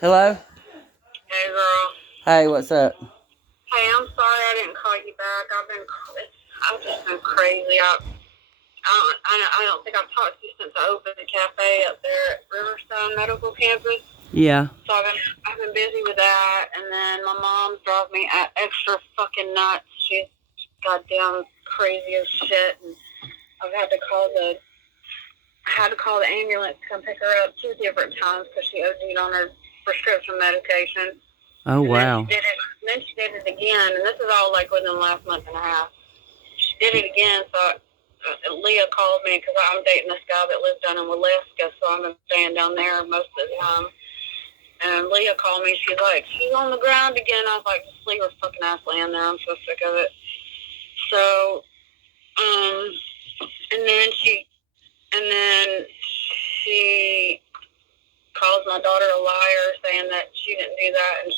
Hello? Hey girl. Hey, what's up? Hey, I'm sorry I didn't call you back. I've just been crazy. I don't think I've talked to you since I opened the cafe up there at Riverstone Medical Campus. Yeah. So I've been busy with that, and then my mom drives me extra fucking nuts. She's goddamn crazy as shit, and I've had to call the I had to call the ambulance to come pick her up 2 different times because she OD'd on her prescription medication. Oh, And then wow. she did it. And then she did it again, and this is all like within the last month and a half. She did it again, so Leah called me because I'm dating this guy that lives down in Waleska, so I'm staying down there most of the time. And Leah called me. She's like, "She's on the ground again." I was like, "Just leave her fucking ass laying there. I'm so sick of it." So, and then she calls my daughter a liar, saying that she didn't do that, and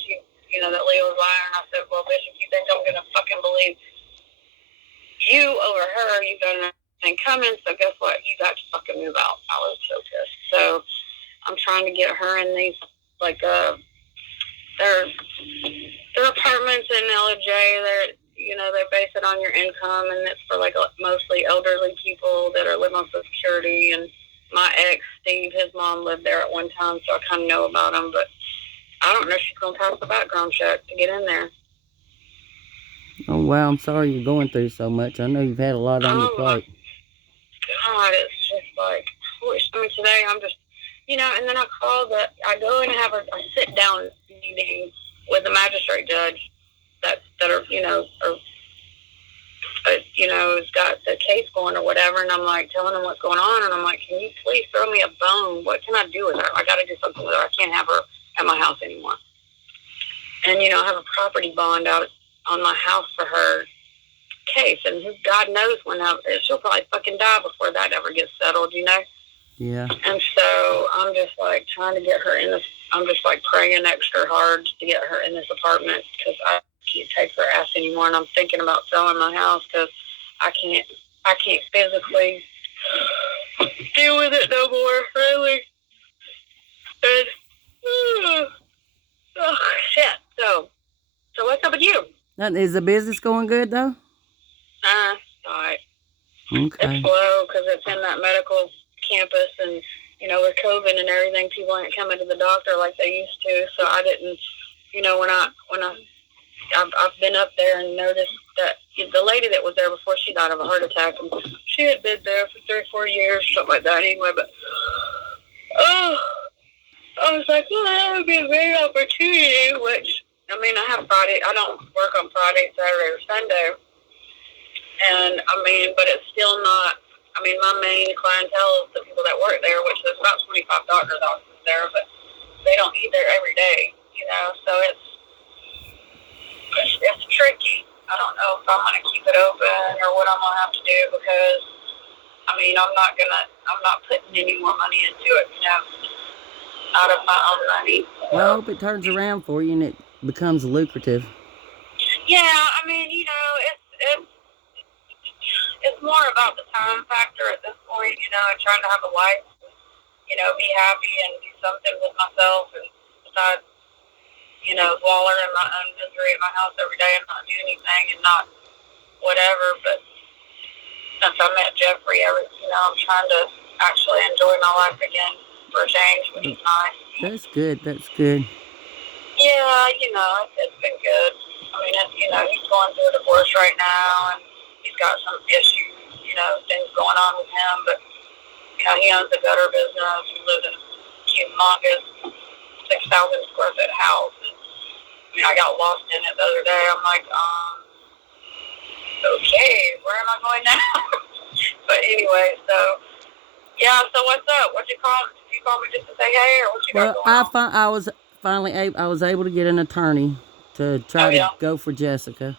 that Leah was lying. And I said, "Well, bitch, if you think I'm gonna fucking believe you over her, you got anything coming, so guess what? You got to fucking move out." I was so pissed. So I'm trying to get her in these, like, their apartments in LJ. They base it on your income, and it's for, like, mostly elderly people that are living on Social Security. And my ex, Steve, his mom lived there at one time, so I kind of know about him, but I don't know if she's going to pass the background check to get in there. Oh, wow. I'm sorry you're going through so much. I know you've had a lot on your Oh, my plate. God, it's just like, today I'm just, and then I go and have a sit-down meeting with the magistrate judge that are, has got the case going or whatever, and I'm like telling him what's going on, and I'm like, "Can you please throw me a bone? What can I do with her? I got to do something with her. I can't have her at my house anymore." And, I have a property bond out on my house for her case, and God knows she'll probably fucking die before that ever gets settled, Yeah. And so I'm just like trying to get her in this. I'm just like praying extra hard to get her in this apartment because I can't take her ass anymore, and I'm thinking about selling my house because I can't physically deal with it no more, really. And, oh shit. So what's up with you? Is the business going good, though? All right. Okay. It's slow because it's in that medical campus, and with COVID and everything, people aren't coming to the doctor like they used to. So I didn't, I've been up there and noticed that the lady that was there before, she died of a heart attack, and she had been there for 3 or 4 years, something like that. Anyway, but I was like, well, that would be a great opportunity. Which I have Friday. I don't work on Friday, Saturday, or Sunday. And but it's still not. My main clientele is the people that work there, which there's about 25 doctors' offices there, but they don't eat there every day, So it's tricky. I don't know if I'm gonna keep it open or what I'm gonna have to do because I'm not putting any more money into it, out of my own money. Well, I hope it turns around for you and it becomes lucrative. Yeah, it's more about the time factor at this point, and trying to have a life, be happy and do something with myself and besides, wallow in my own misery at my house every day and not do anything and not whatever. But since I met Jeffrey, I'm trying to actually enjoy my life again for a change, which is nice. That's good. That's good. Yeah, it's been good. He's going through a divorce right now, and he's got some issues, things going on with him. But, he owns a gutter business. He lives in a humongous 6,000 square foot house. And, I got lost in it the other day. I'm like, okay, where am I going now? But anyway, yeah, so what's up? What'd you call? Did you call me just to say hey, or what you got going on? I was finally I was able to get an attorney to try to go for Jessica.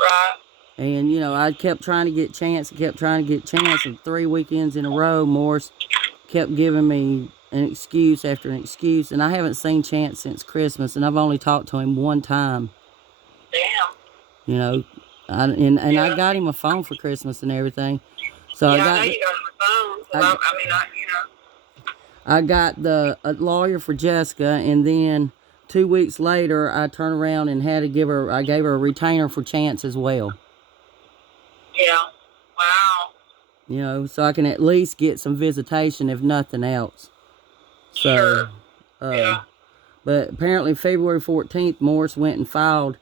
Right. And, I kept trying to get Chance, and 3 weekends in a row, Morris kept giving me an excuse after an excuse, and I haven't seen Chance since Christmas, and I've only talked to him one time. Damn. I got him a phone for Christmas and everything. So I know you got him a phone. So I got the a lawyer for Jessica, and then 2 weeks later, I turned around and had to I gave her a retainer for Chance as well. Yeah. Wow. You know, so I can at least get some visitation, if nothing else. So, Sure. Yeah. But apparently February 14th, Morris went and filed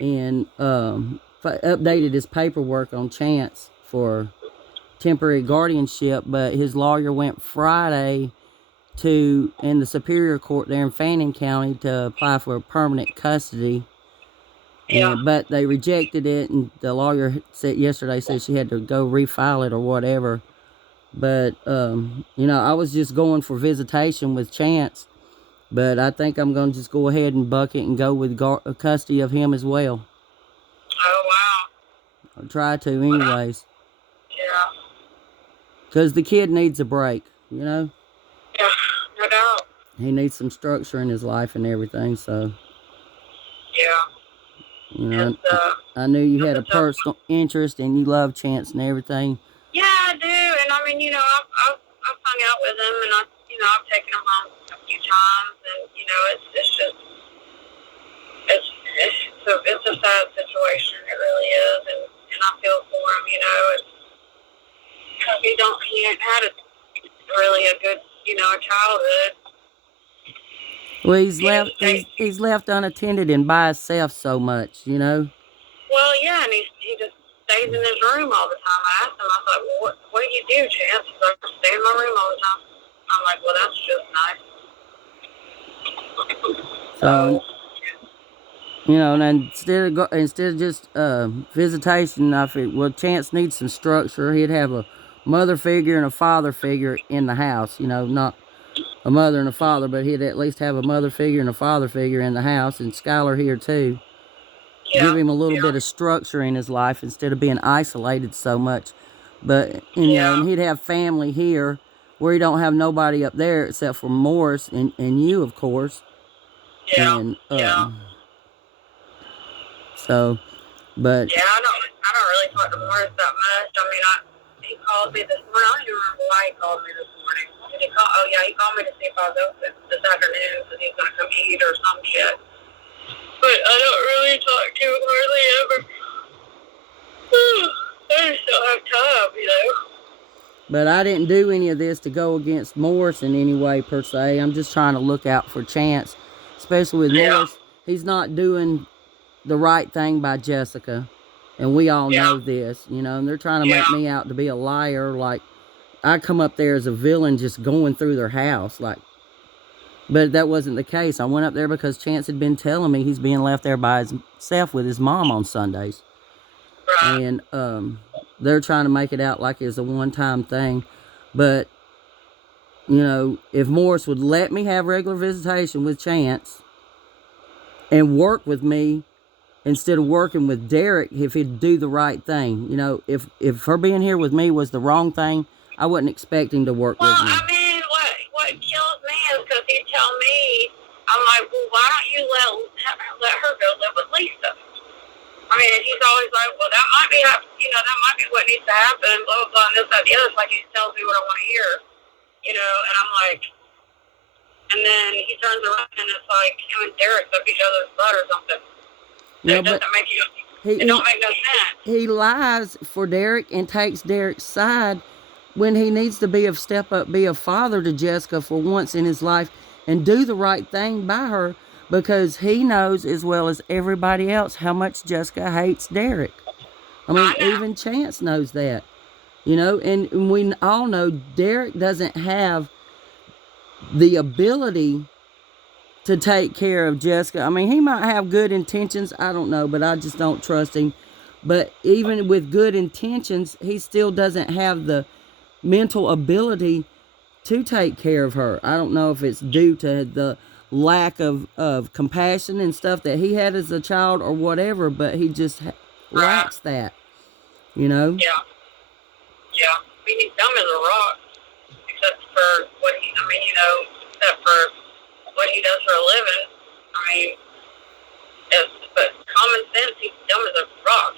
and updated his paperwork on Chance for temporary guardianship, but his lawyer went Friday in the Superior Court there in Fannin County to apply for permanent custody. Yeah. But they rejected it, and the lawyer said she had to go refile it or whatever. But, you know, I was just going for visitation with Chance. But I think I'm going to just go ahead and buck it and go with custody of him as well. Oh, wow. I'll try to anyways. Yeah. Because the kid needs a break, you know? Yeah, no doubt. He needs some structure in his life and everything, so... Yeah. You know, I knew you had a personal interest and you love Chance and everything. Yeah, I do. And I mean, you know, I've hung out with him, and I've taken him home a few times, and you know, it's just it's a sad situation. It really is, and I feel for him. You know, because he ain't had really a good, you know, childhood. Well, he's left unattended and by himself so much, you know. Well, yeah, and he just stays in his room all the time. I asked him, I thought, well, what do you do, Chance? He's like, I stay in my room all the time. I'm like, well, that's just nice. So, you know, and instead of just visitation, I figured, well, Chance needs some structure. He'd have a mother figure and a father figure in the house. You know, not a mother and a father, but he'd at least have a mother figure and a father figure in the house, and Skylar here too. Yeah, give him a little bit of structure in his life instead of being isolated so much. But, you know, and he'd have family here where he don't have nobody up there except for Morris and you, of course. Yeah. And, so, but... Yeah, I don't really talk to Morris that much. I mean, he called me this morning. I don't even remember why he called me this morning. What did he call? Oh, yeah, he called me to see if I was open this afternoon because he's going to come eat or some shit. But I don't really talk to him hardly ever. I just don't have time, you know. But I didn't do any of this to go against Morris in any way, per se. I'm just trying to look out for Chance, especially with Morris. He's not doing the right thing by Jessica, and we all know this, you know, and they're trying to make me out to be a liar. Like, I come up there as a villain just going through their house, like, but that wasn't the case. I went up there because Chance had been telling me he's being left there by himself with his mom on Sundays. And they're trying to make it out like it's a one-time thing. But, you know, if Morris would let me have regular visitation with Chance and work with me instead of working with Derek, if he'd do the right thing. You know, if her being here with me was the wrong thing, I wouldn't expect him to work with me. Well, I mean, what kills me is because he'd tell me, I'm like, well, why don't you let her go live with Lisa? I mean, and he's always like, well, that might be, you know, that might be what needs to happen, blah, blah, blah, and this, that, the other. It's like he tells me what I want to hear, you know, and I'm like, and then he turns around and it's like him and Derek up each other's butt or something. Yeah, it doesn't make it don't make no sense. He lies for Derek and takes Derek's side when he needs to step up, be a father to Jessica for once in his life and do the right thing by her, because he knows as well as everybody else how much Jessica hates Derek. I mean, even Chance knows that, you know, and we all know Derek doesn't have the ability to take care of Jessica. I mean, he might have good intentions, I don't know, but I just don't trust him. But even with good intentions, he still doesn't have the mental ability to take care of her. I don't know if it's due to the lack of compassion and stuff that he had as a child or whatever, but he just lacks that, you know? Yeah. I mean, he's dumb as a rock, except for what except for what he does for a living. I mean, but common sense, he's dumb as a rock.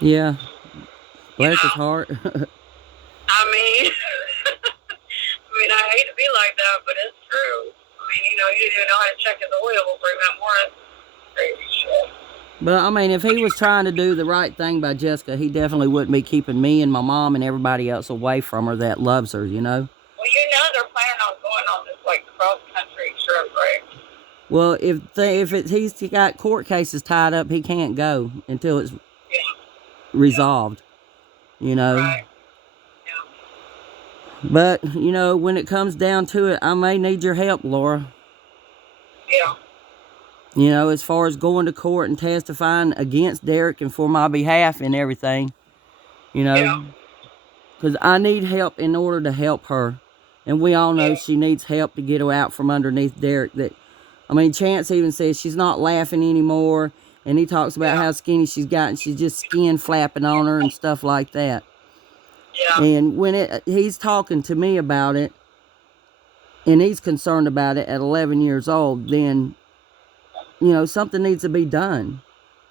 Yeah. Bless his heart. I mean, mean, I hate to be like that, but it's true. I mean, you know, you didn't even know how to check his oil before he met Morris. Crazy shit. But, I mean, if he was trying to do the right thing by Jessica, he definitely wouldn't be keeping me and my mom and everybody else away from her that loves her, you know? Well, you know they're planning on going on this, like, cross-country trip, right? Well, he's got court cases tied up, he can't go until it's resolved, you know? Right. But, you know, when it comes down to it, I may need your help, Laura. Yeah. You know, as far as going to court and testifying against Derek and for my behalf and everything, you know, because I need help in order to help her. And we all know she needs help to get her out from underneath Derek. I mean, Chance even says she's not laughing anymore. And he talks about how skinny she's gotten. She's just skin flapping on her and stuff like that. Yeah. And when he's talking to me about it, and he's concerned about it at 11 years old, then, you know, something needs to be done.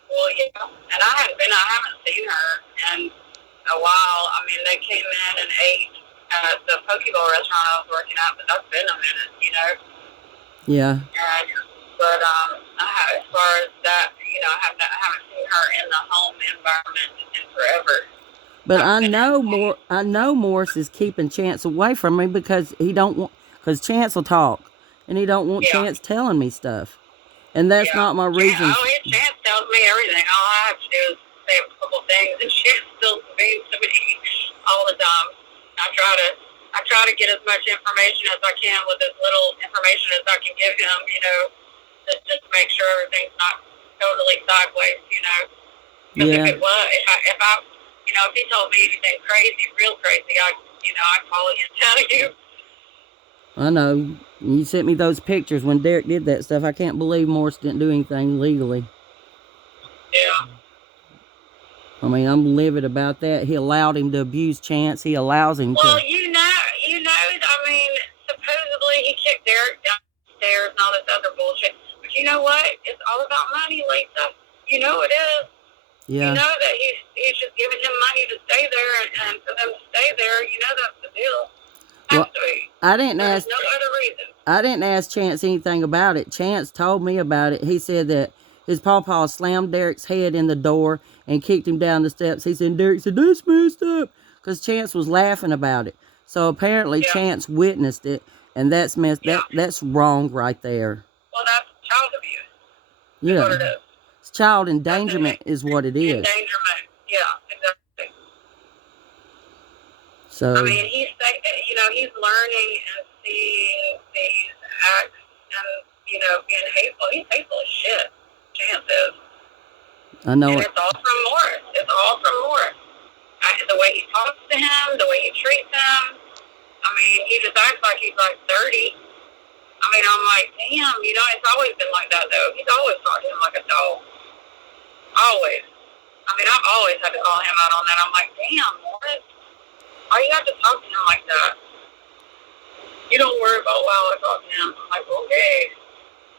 Well, yeah, and I haven't seen her in a while. I mean, they came in and ate at the Poke Bowl restaurant I was working at, but that's been a minute, you know? Yeah. But as far as that, you know, I haven't seen her in the home environment in forever. But I know Morris is keeping Chance away from me because Chance will talk, and he don't want Chance telling me stuff. And that's not my reason. Chance tells me everything. All I have to do is say a couple things, and Chance still means to me all the time. I try to get as much information as I can with as little information as I can give him, you know, just to make sure everything's not totally sideways, you know. Because if it was, if he told me anything crazy, real crazy, I'd call you and tell you. I know. You sent me those pictures when Derek did that stuff. I can't believe Morris didn't do anything legally. Yeah. I mean, I'm livid about that. He allowed him to abuse Chance. He allows him to. Well, you know, I mean, supposedly he kicked Derek downstairs and all this other bullshit. But you know what? It's all about money, Lisa. You know it is. Yeah. You know that he's just giving him money to stay there, and for them to stay there, you know that's the deal. Well, I didn't ask. There's no other reason. I didn't ask Chance anything about it. Chance told me about it. He said that his pawpaw slammed Derek's head in the door and kicked him down the steps. He said, Derek said, that's messed up. Because Chance was laughing about it. So apparently Chance witnessed it, and that's that's wrong right there. Well, that's child abuse. Yeah. That's what it is. It's child endangerment is what it is. Endangerment. Yeah, exactly. So, I mean, he's learning and seeing these acts and, being hateful. He's hateful as shit. Chance is. I know and it. It's all from Morris. It's all from Morris. The way he talks to him, the way he treats him. I mean, he just acts like he's like 30. I mean, I'm like, damn, it's always been like that, though. He's always talked to him like a dog. Always. I mean, I've always had to call him out on that. I'm like, damn, Morris, why you have to talk to him like that? You don't worry about how I talk to him. I'm like, okay,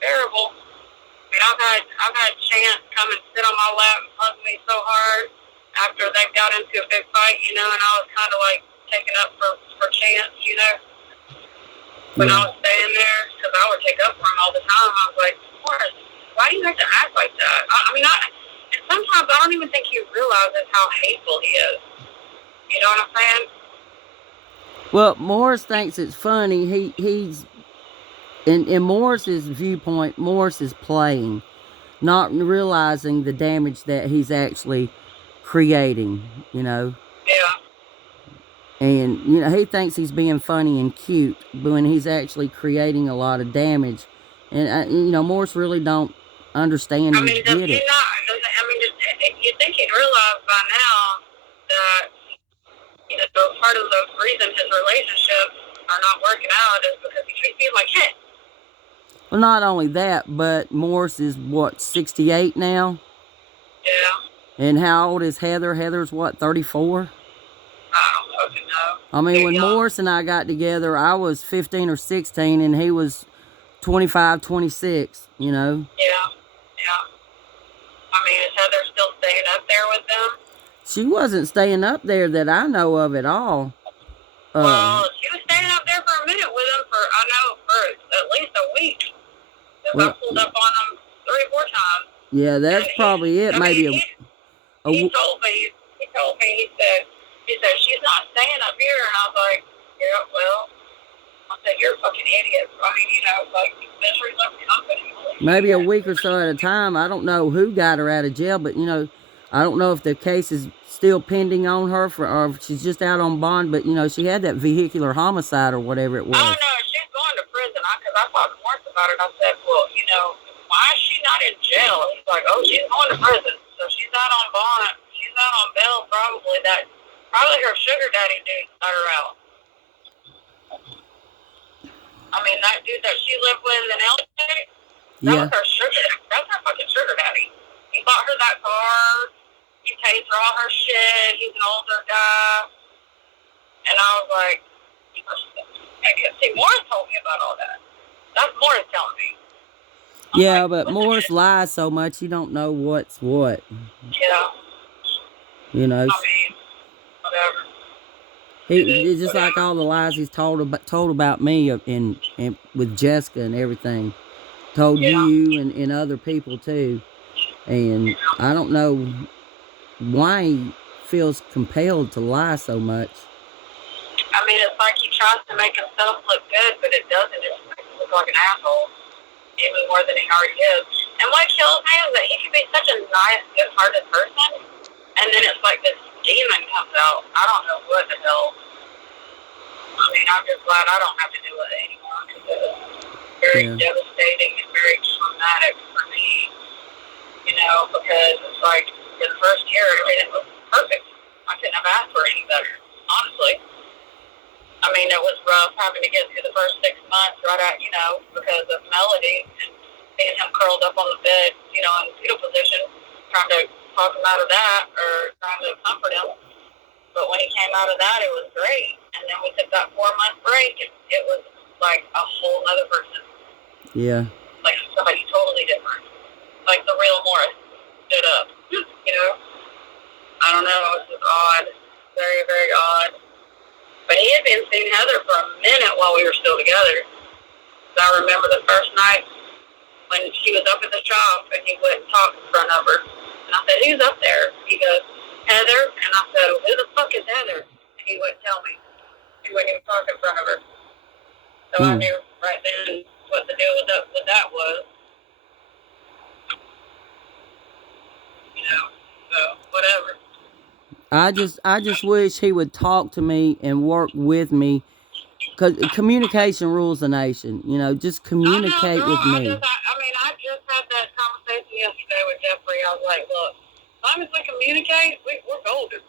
terrible. I mean, I've had Chance come and sit on my lap and hug me so hard after they got into a big fight, and I was kind of like taking up for Chance, When I was staying there, because I would take up for him all the time. I was like, Morris, why do you have to act like that? And sometimes I don't even think he realizes how hateful he is. You know what I'm saying? Well, Morris thinks it's funny. He's in Morris's viewpoint, Morris is playing, not realizing the damage that he's actually creating, Yeah. And, he thinks he's being funny and cute, but when he's actually creating a lot of damage. And, Morris really don't understand I mean, get it. You think he'd realize by now that, part of the reason his relationships are not working out is because he treats people like shit. Well, not only that, but Morris is, 68 now? Yeah. And how old is Heather? Heather's, 34? I don't fucking know. I mean, when Morris and I got together, I was 15 or 16, and he was 25, 26, Yeah. I mean, is Heather still staying up there with them? She wasn't staying up there that I know of at all. Well, she was staying up there for a minute with him for, I know, for at least a week. Because Well, I pulled up on him 3 or 4 times. yeah, that's And probably it. Maybe he told me, he said, she's not staying up here. And I was like, yeah, well, I said, you're a fucking idiot. I mean, you know, like, misery loves company. maybe a week or so at a time. I don't know who got her out of jail, but, you know, I don't know if the case is still pending on her or if she's just out on bond. But, you know, she had that vehicular homicide or whatever it was. Oh, no, she's going to prison. Because I talked to Morris about it. I said, well, you know, why is she not in jail? He's like, oh, she's going to prison. So she's out on bond. She's out on bail probably. Probably her sugar daddy dude got her out. I mean, that dude that she lived with in LA, that was her sugar. That's her fucking sugar daddy. He bought her that car. He pays for all her shit. He's an older guy. And I was like, see, Morris told me about all that. That's Morris telling me. Yeah, but Morris lies so much, you don't know what's what. Yeah. You know. I mean, whatever. It's just like all the lies he's told about me and with Jessica and everything. Told you and other people too. And I don't know why he feels compelled to lie so much. I mean, it's like he tries to make himself look good, but it doesn't. It just makes him look like an asshole. Even more than he already is. And what kills me is that he can be such a nice, good-hearted person, and then it's like this demon comes out. I don't know what the hell. I mean, I'm just glad I don't have to do it anymore, because it's very devastating and very traumatic for me, you know, because it's like, for the first year, everything was perfect. I couldn't have asked for any better, honestly. I mean, it was rough having to get through the first 6 months right out, you know, because of Melody and seeing him curled up on the bed, you know, in fetal position, trying to talk him out of that or trying to comfort him. But when he came out of that, it was great. And then we took that 4-month break, and it was like a whole other person. Yeah. Like somebody totally different. Like the real Morris stood up, you know? I don't know, it was odd. Very, very odd. But he had been seeing Heather for a minute while we were still together. So I remember the first night when she was up at the shop and he went and talked in front of her. And I said, who's up there? He goes, Heather. And I said, who the fuck is Heather? And he wouldn't tell me. He wouldn't even talk in front of her. So I knew right then what the deal with that was. You know, so whatever. I just wish he would talk to me and work with me, because communication rules the nation. You know, just communicate with me. I just had that conversation yesterday with Jeffrey. I was like, look, as long as we communicate, we're golden.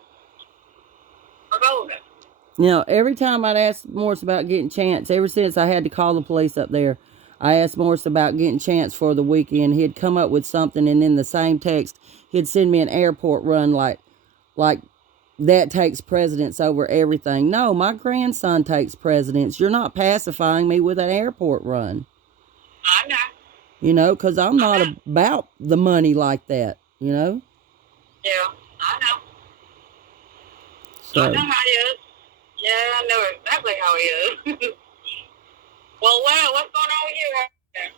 We're golden. You know, every time I'd ask Morris about getting Chance, ever since I had to call the police up there, I asked Morris about getting Chance for the weekend. He'd come up with something, and in the same text, he'd send me an airport run like that takes precedence over everything. No, my grandson takes precedence. You're not pacifying me with an airport run. I know. You know, because I'm not about the money like that, you know? Yeah, I know. So, I know how he is. Yeah, I know exactly how he is. Well, what's going on with you?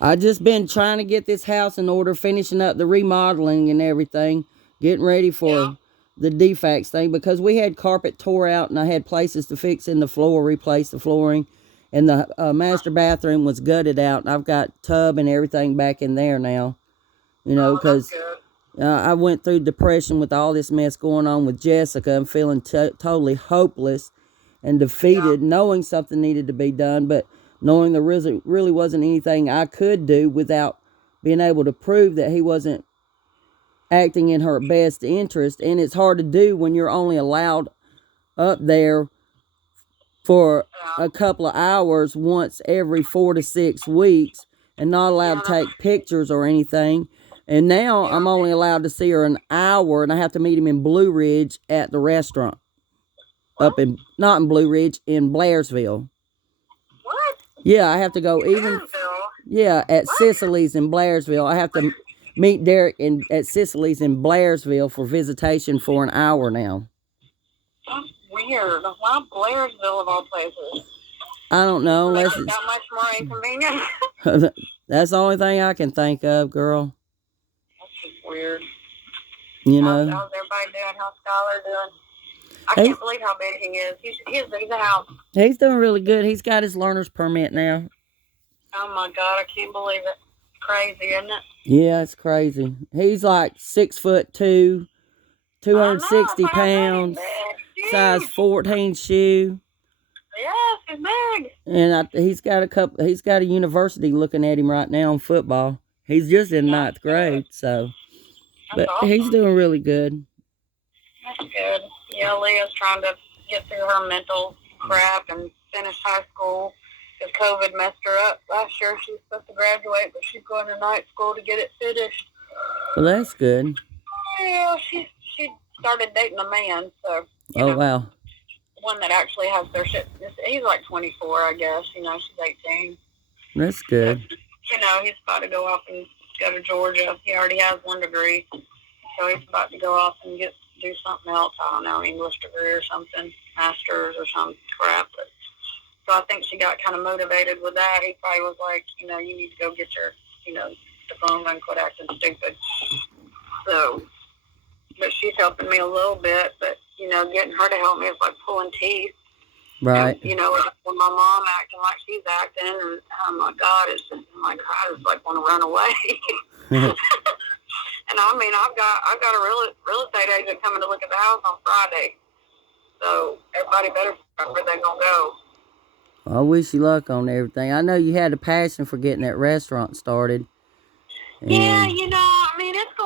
I just been trying to get this house in order, finishing up the remodeling and everything, getting ready for the defects thing, because we had carpet tore out and I had places to fix in the floor, replace the flooring, and the master bathroom was gutted out, and I've got tub and everything back in there now, you know, because I went through depression with all this mess going on with Jessica. I'm feeling totally hopeless and defeated, knowing something needed to be done, but knowing there really wasn't anything I could do without being able to prove that he wasn't acting in her best interest. And it's hard to do when you're only allowed up there for a couple of hours once every 4 to 6 weeks and not allowed to take pictures or anything. And now I'm only allowed to see her an hour, and I have to meet him in Blue Ridge at the restaurant. Not in Blue Ridge, in Blairsville. What? Yeah, I have to go at Sicily's in Blairsville. I have to meet Derek at Sicily's in Blairsville for visitation for an hour now. That's weird. Why Blairsville of all places? I don't know Make unless it that much more inconvenient. it's. That's the only thing I can think of, girl. That's just weird. You How's know. everybody doing? How's Skylar doing? I Hey. can't believe how big he is. He's as big as a house. He's doing really good. He's got his learner's permit now. Oh my God, I can't believe it. Crazy, isn't it? Yeah, it's crazy. He's like 6'2", 260 pounds, size 14 shoe. Yes, he's big. And he's got a university looking at him right now in football. He's just in ninth grade, so. But awesome. He's doing really good. That's good. Yeah, Leah's trying to get through her mental crap and finish high school because COVID messed her up last year. She was supposed to graduate, but she's going to night school to get it finished. Well, that's good. Yeah, she started dating a man, so. Oh, wow. One that actually has their shit. He's like 24, I guess. She's 18. That's good. But, he's about to go off and go to Georgia. He already has 1 degree, so he's about to go off and do something else. I don't know, English degree or something, master's or some crap. But, so I think she got kind of motivated with that. He probably was like, you need to go get your, diploma and quit acting stupid. So, but she's helping me a little bit, but getting her to help me is like pulling teeth. Right. And, when my mom acting like she's acting, and oh my God, it's just like I just like want to run away. And I mean, I've got a real estate agent coming to look at the house on Friday, so everybody better figure out where they're gonna go. I wish you luck on everything. I know you had a passion for getting that restaurant started. Yeah, I mean, it's going.